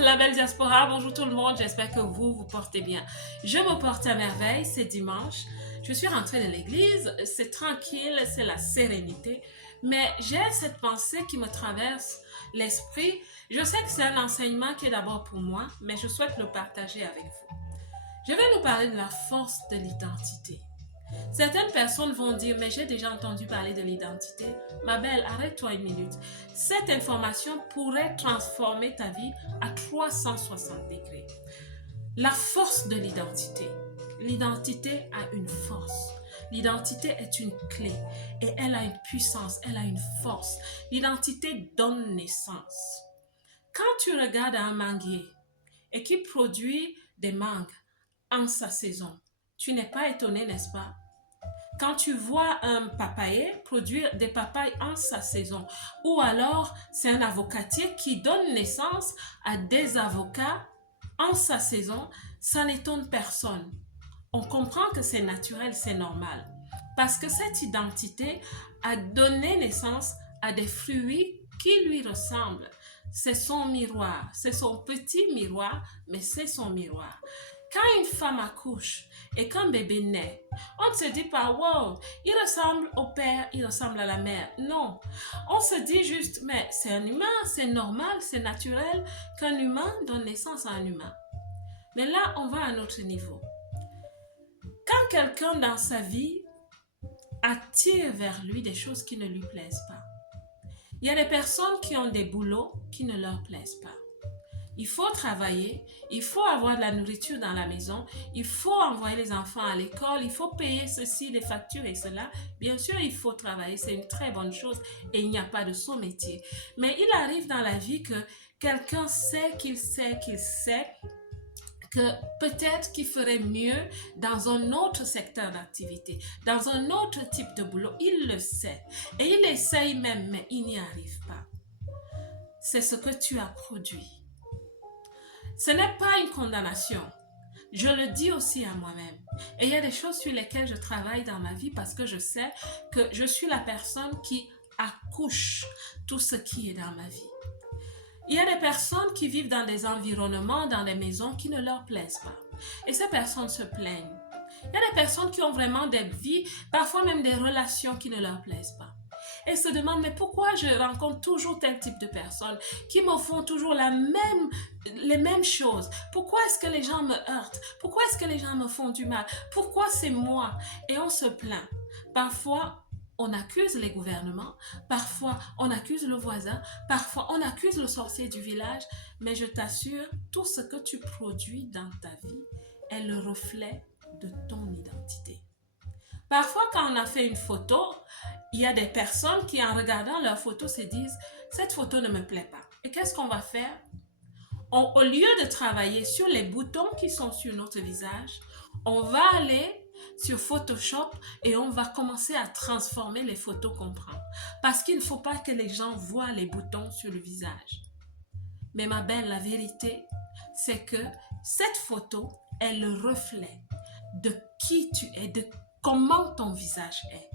la belle diaspora, bonjour tout le monde, j'espère que vous vous portez bien. Je me porte à merveille, c'est dimanche, je suis rentrée de l'église, c'est tranquille, c'est la sérénité, mais j'ai cette pensée qui me traverse l'esprit. Je sais que c'est un enseignement qui est d'abord pour moi, mais je souhaite le partager avec vous. Je vais nous parler de la force de l'identité. Certaines personnes vont dire, mais j'ai déjà entendu parler de l'identité. Ma belle, arrête-toi une minute. Cette information pourrait transformer ta vie à 360 degrés. La force de l'identité. L'identité a une force. L'identité est une clé et elle a une puissance, elle a une force. L'identité donne naissance. Quand tu regardes un manguier et qui produit des mangues en sa saison, tu n'es pas étonné, n'est-ce pas? Quand tu vois un papayer produire des papayes en sa saison, ou alors c'est un avocatier qui donne naissance à des avocats en sa saison, ça n'étonne personne. On comprend que c'est naturel, c'est normal. Parce que cette identité a donné naissance à des fruits qui lui ressemblent. C'est son miroir, c'est son petit miroir, mais c'est son miroir. Quand une femme accouche et qu'un bébé naît, on ne se dit pas, wow, il ressemble au père, il ressemble à la mère. Non, on se dit juste, mais c'est un humain, c'est normal, c'est naturel qu'un humain donne naissance à un humain. Mais là, on va à un autre niveau. Quand quelqu'un dans sa vie attire vers lui des choses qui ne lui plaisent pas, il y a des personnes qui ont des boulots qui ne leur plaisent pas. Il faut travailler, il faut avoir de la nourriture dans la maison, il faut envoyer les enfants à l'école, il faut payer ceci, les factures et cela. Bien sûr, il faut travailler, c'est une très bonne chose et il n'y a pas de sot métier. Mais il arrive dans la vie que quelqu'un sait que peut-être qu'il ferait mieux dans un autre secteur d'activité, dans un autre type de boulot. Il le sait et il essaye même, mais il n'y arrive pas. C'est ce que tu as produit. Ce n'est pas une condamnation. Je le dis aussi à moi-même. Et il y a des choses sur lesquelles je travaille dans ma vie parce que je sais que je suis la personne qui accouche tout ce qui est dans ma vie. Il y a des personnes qui vivent dans des environnements, dans des maisons qui ne leur plaisent pas. Et ces personnes se plaignent. Il y a des personnes qui ont vraiment des vies, parfois même des relations qui ne leur plaisent pas. Et se demandent, mais pourquoi je rencontre toujours tel type de personnes qui me font toujours les mêmes choses? Pourquoi est-ce que les gens me heurtent? Pourquoi est-ce que les gens me font du mal? Pourquoi c'est moi? Et on se plaint. Parfois, on accuse les gouvernements, parfois on accuse le voisin, parfois on accuse le sorcier du village, mais je t'assure, tout ce que tu produis dans ta vie est le reflet de ton identité. Parfois, quand on a fait une photo, il y a des personnes qui, en regardant leur photo, se disent « cette photo ne me plaît pas ». Et qu'est-ce qu'on va faire? Au lieu de travailler sur les boutons qui sont sur notre visage, on va aller sur Photoshop et on va commencer à transformer les photos qu'on prend. Parce qu'il ne faut pas que les gens voient les boutons sur le visage. Mais ma belle, la vérité, c'est que cette photo est le reflet de qui tu es, de comment ton visage est,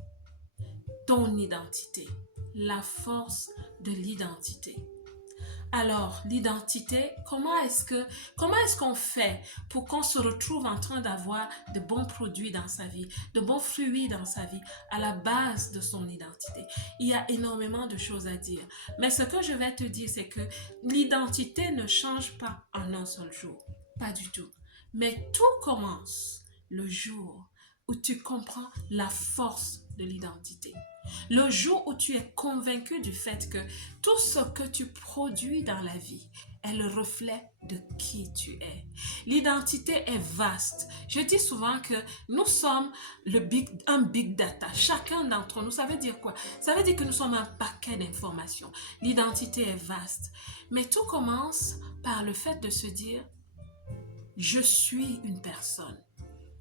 ton identité, la force de l'identité. Alors, l'identité, comment est-ce qu'on fait pour qu'on se retrouve en train d'avoir de bons produits dans sa vie, de bons fruits dans sa vie, à la base de son identité? Il y a énormément de choses à dire. Mais ce que je vais te dire, c'est que l'identité ne change pas en un seul jour. Pas du tout. Mais tout commence le jour où tu comprends la force de l'identité. Le jour où tu es convaincu du fait que tout ce que tu produis dans la vie est le reflet de qui tu es. L'identité est vaste. Je dis souvent que nous sommes un big data. Chacun d'entre nous, ça veut dire quoi? Ça veut dire que nous sommes un paquet d'informations. L'identité est vaste. Mais tout commence par le fait de se dire, je suis une personne.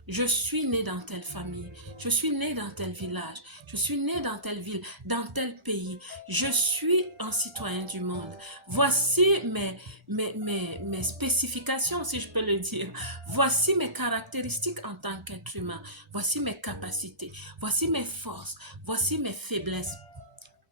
Je suis né dans telle famille, je suis né dans tel village, je suis né dans telle ville, dans tel pays. Je suis un citoyen du monde. Voici mes spécifications, si je peux le dire. Voici mes caractéristiques en tant qu'être humain. Voici mes capacités. Voici mes forces. Voici mes faiblesses.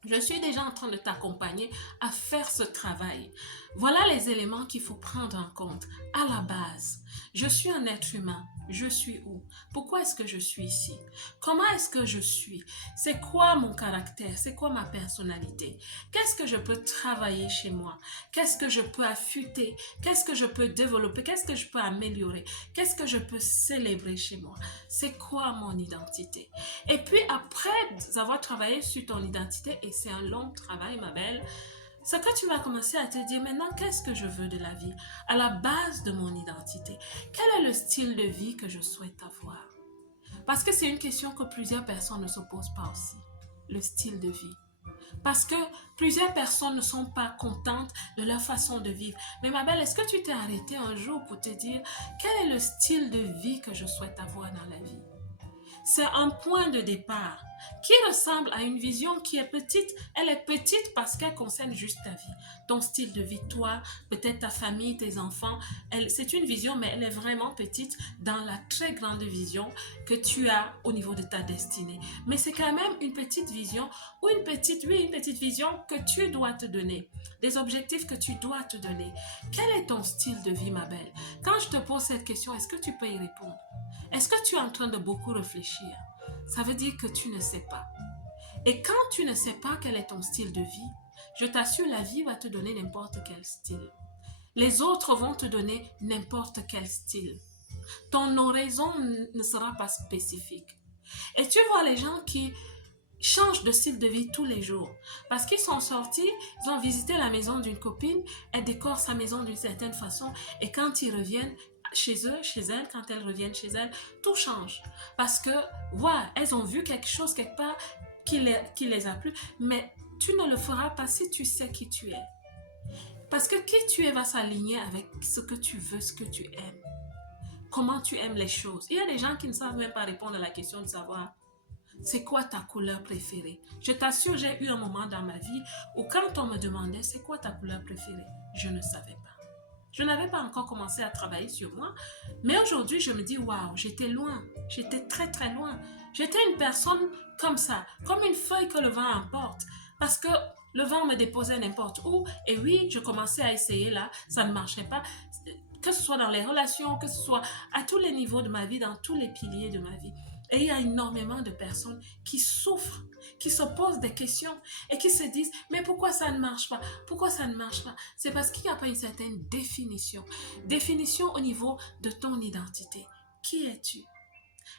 Je suis déjà en train de t'accompagner à faire ce travail. Voilà les éléments qu'il faut prendre en compte à la base. Je suis un être humain. Je suis où? Pourquoi est-ce que je suis ici? Comment est-ce que je suis? C'est quoi mon caractère? C'est quoi ma personnalité? Qu'est-ce que je peux travailler chez moi? Qu'est-ce que je peux affûter? Qu'est-ce que je peux développer? Qu'est-ce que je peux améliorer? Qu'est-ce que je peux célébrer chez moi? C'est quoi mon identité? Et puis après avoir travaillé sur ton identité, et c'est un long travail, ma belle, c'est que tu vas commencer à te dire maintenant qu'est-ce que je veux de la vie à la base de mon identité. Quel est le style de vie que je souhaite avoir? Parce que c'est une question que plusieurs personnes ne se posent pas aussi. Le style de vie. Parce que plusieurs personnes ne sont pas contentes de leur façon de vivre. Mais ma belle, est-ce que tu t'es arrêtée un jour pour te dire quel est le style de vie que je souhaite avoir dans la vie? C'est un point de départ qui ressemble à une vision qui est petite. Elle est petite parce qu'elle concerne juste ta vie, ton style de vie, toi, peut-être ta famille, tes enfants. C'est une vision, mais elle est vraiment petite dans la très grande vision que tu as au niveau de ta destinée. Mais c'est quand même une petite vision ou une petite vision que tu dois te donner, des objectifs que tu dois te donner. Quel est ton style de vie, ma belle? Quand je te pose cette question, est-ce que tu peux y répondre? Est-ce que tu es en train de beaucoup réfléchir? Ça veut dire que tu ne sais pas. Et quand tu ne sais pas quel est ton style de vie, je t'assure, la vie va te donner n'importe quel style. Les autres vont te donner n'importe quel style. Ton oraison ne sera pas spécifique. Et tu vois les gens qui changent de style de vie tous les jours. Parce qu'ils sont sortis, ils ont visité la maison d'une copine, elle décore sa maison d'une certaine façon, et quand ils reviennent, chez eux, chez elles, quand elles reviennent chez elles, tout change. Parce que, voilà, elles ont vu quelque chose quelque part qui les a plu, mais tu ne le feras pas si tu sais qui tu es. Parce que qui tu es va s'aligner avec ce que tu veux, ce que tu aimes. Comment tu aimes les choses. Il y a des gens qui ne savent même pas répondre à la question de savoir c'est quoi ta couleur préférée. Je t'assure, j'ai eu un moment dans ma vie où quand on me demandait c'est quoi ta couleur préférée, je ne savais pas. Je n'avais pas encore commencé à travailler sur moi, mais aujourd'hui, je me dis, waouh, j'étais loin, j'étais très très loin. J'étais une personne comme ça, comme une feuille que le vent emporte, parce que le vent me déposait n'importe où, et oui, je commençais à essayer là, ça ne marchait pas, que ce soit dans les relations, que ce soit à tous les niveaux de ma vie, dans tous les piliers de ma vie. Et il y a énormément de personnes qui souffrent, qui se posent des questions et qui se disent, mais pourquoi ça ne marche pas? Pourquoi ça ne marche pas? C'est parce qu'il n'y a pas une certaine définition. Définition au niveau de ton identité. Qui es-tu?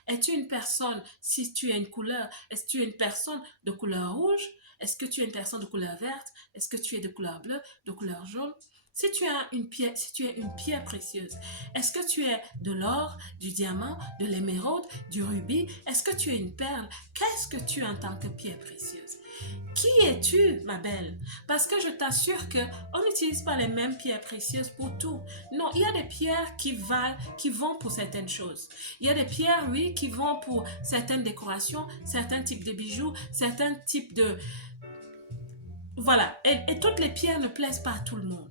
Es-tu une personne, si tu es une couleur, est-ce que tu es une personne de couleur rouge? Est-ce que tu es une personne de couleur verte? Est-ce que tu es de couleur bleue, de couleur jaune? Si tu es une pierre précieuse, est-ce que tu es de l'or, du diamant, de l'émeraude, du rubis? Est-ce que tu es une perle? Qu'est-ce que tu es en tant que pierre précieuse? Qui es-tu, ma belle? Parce que je t'assure qu'on n'utilise pas les mêmes pierres précieuses pour tout. Non, il y a des pierres qui vont pour certaines choses. Il y a des pierres, oui, qui vont pour certaines décorations, certains types de bijoux, certains types de... Voilà. Et toutes les pierres ne plaisent pas à tout le monde.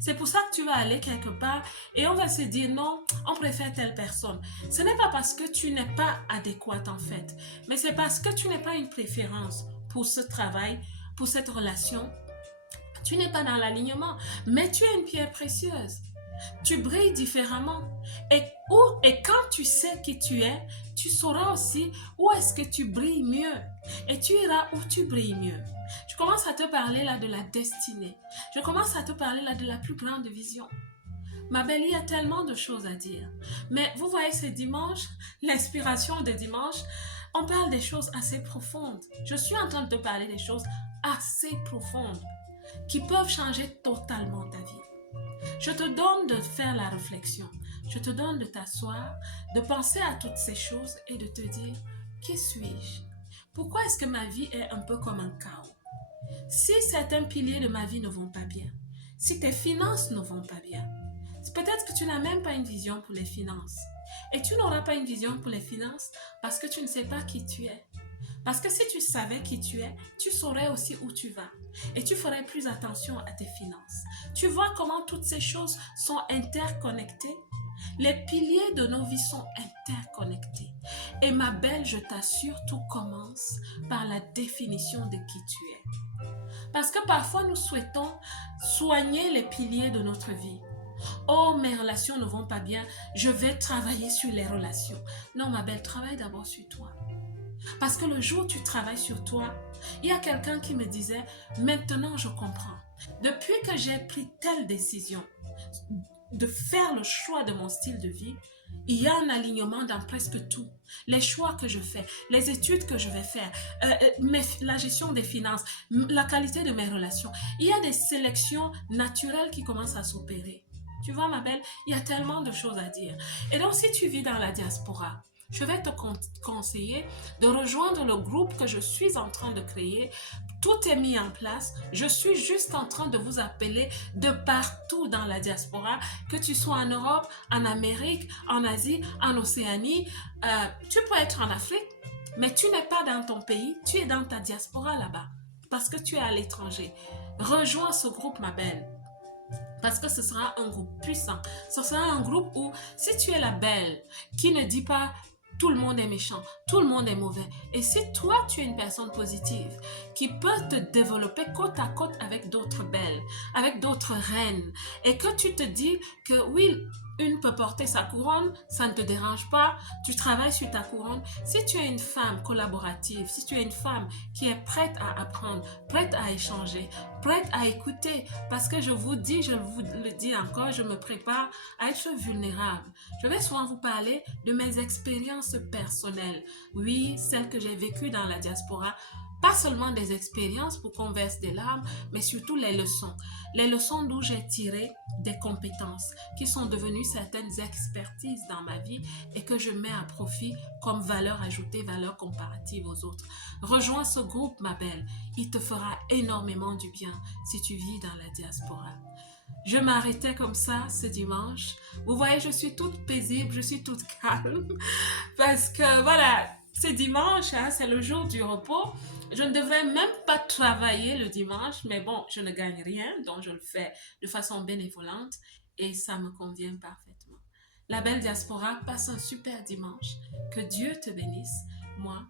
C'est pour ça que tu vas aller quelque part et on va se dire non, on préfère telle personne. Ce n'est pas parce que tu n'es pas adéquate en fait, mais c'est parce que tu n'es pas une préférence pour ce travail, pour cette relation. Tu n'es pas dans l'alignement, mais tu es une pierre précieuse. Tu brilles différemment. Et quand tu sais qui tu es, tu sauras aussi où est-ce que tu brilles mieux. Et tu iras où tu brilles mieux. Je commence à te parler là de la destinée. Je commence à te parler là de la plus grande vision. Ma belle, il y a tellement de choses à dire. Mais vous voyez, c'est dimanche, l'inspiration de dimanche, on parle des choses assez profondes. Je suis en train de te parler des choses assez profondes qui peuvent changer totalement ta vie. Je te donne de faire la réflexion. Je te donne de t'asseoir, de penser à toutes ces choses et de te dire, qui suis-je? Pourquoi est-ce que ma vie est un peu comme un chaos? Si certains piliers de ma vie ne vont pas bien, si tes finances ne vont pas bien, peut-être que tu n'as même pas une vision pour les finances. Et tu n'auras pas une vision pour les finances parce que tu ne sais pas qui tu es. Parce que si tu savais qui tu es, tu saurais aussi où tu vas. Et tu ferais plus attention à tes finances. Tu vois comment toutes ces choses sont interconnectées. Les piliers de nos vies sont interconnectés. Et ma belle, je t'assure, tout commence par la définition de qui tu es. Parce que parfois, nous souhaitons soigner les piliers de notre vie. Oh, mes relations ne vont pas bien, je vais travailler sur les relations. Non, ma belle, travaille d'abord sur toi. Parce que le jour où tu travailles sur toi, il y a quelqu'un qui me disait, maintenant je comprends. Depuis que j'ai pris telle décision de faire le choix de mon style de vie, il y a un alignement dans presque tout. Les choix que je fais, les études que je vais faire, la gestion des finances, la qualité de mes relations. Il y a des sélections naturelles qui commencent à s'opérer. Tu vois, ma belle, il y a tellement de choses à dire. Et donc, si tu vis dans la diaspora, je vais te conseiller de rejoindre le groupe que je suis en train de créer. Tout est mis en place. Je suis juste en train de vous appeler de partout dans la diaspora, que tu sois en Europe, en Amérique, en Asie, en Océanie. Tu peux être en Afrique, mais tu n'es pas dans ton pays, tu es dans ta diaspora là-bas, parce que tu es à l'étranger. Rejoins ce groupe, ma belle. Parce que ce sera un groupe puissant. Ce sera un groupe où, si tu es la belle, qui ne dit pas tout le monde est méchant, tout le monde est mauvais. Et si toi, tu es une personne positive qui peut te développer côte à côte avec d'autres belles, avec d'autres reines, et que tu te dis que oui, une peut porter sa couronne, ça ne te dérange pas, tu travailles sur ta couronne. Si tu es une femme collaborative, si tu es une femme qui est prête à apprendre, prête à échanger, prête à écouter, parce que je vous dis, je vous le dis encore, je me prépare à être vulnérable. Je vais souvent vous parler de mes expériences personnelles. Oui, celles que j'ai vécues dans la diaspora. Pas seulement des expériences pour qu'on verse des larmes, mais surtout les leçons. Les leçons d'où j'ai tiré des compétences qui sont devenues certaines expertises dans ma vie et que je mets à profit comme valeur ajoutée, valeur comparative aux autres. Rejoins ce groupe, ma belle. Il te fera énormément du bien si tu vis dans la diaspora. Je m'arrêtais comme ça ce dimanche. Vous voyez, je suis toute paisible, je suis toute calme. Parce que voilà, c'est dimanche, hein, c'est le jour du repos. Je ne devrais même pas travailler le dimanche, mais bon, je ne gagne rien, donc je le fais de façon bénévolente et ça me convient parfaitement. La belle diaspora, passe un super dimanche. Que Dieu te bénisse. Moi,